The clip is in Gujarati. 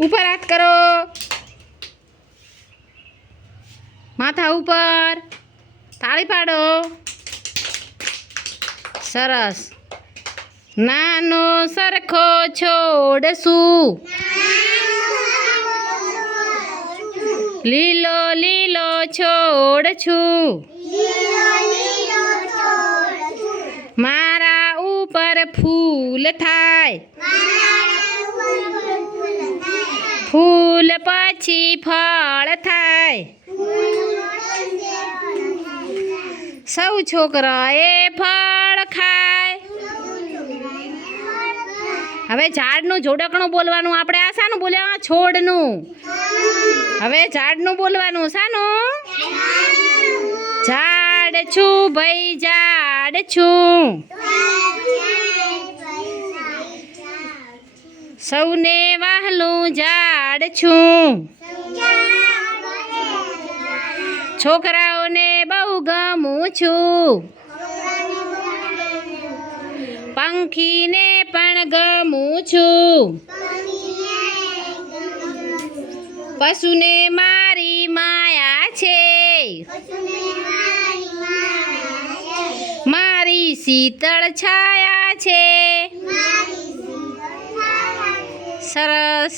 ઉપર હાથ કરો, માથા ઉપર, તાળી પાડો. સરસ. નાનો સરખો છોડ શું? લીલો લીલો છોડ છું. મારા ઉપર ફૂલ થાય, ફૂલ પછી ફળ થાય. સૌ છોકરાએ ફળ ખાય. હવે ઝાડનું જોડકણું બોલવાનું. આપણે આ શાનું બોલ્યા? છોડનું. હવે ઝાડનું બોલવાનું. શાનું? ઝાડ છું ભાઈ, ઝાડ છું. સૌને વહાલું ઝાડ છું. છોકરાઓને બહુ ગમું છું. પંખીને પણ ગમું છું. પશુને મારી માયા છે. મારી શીતળ છાયા છે. સરસ.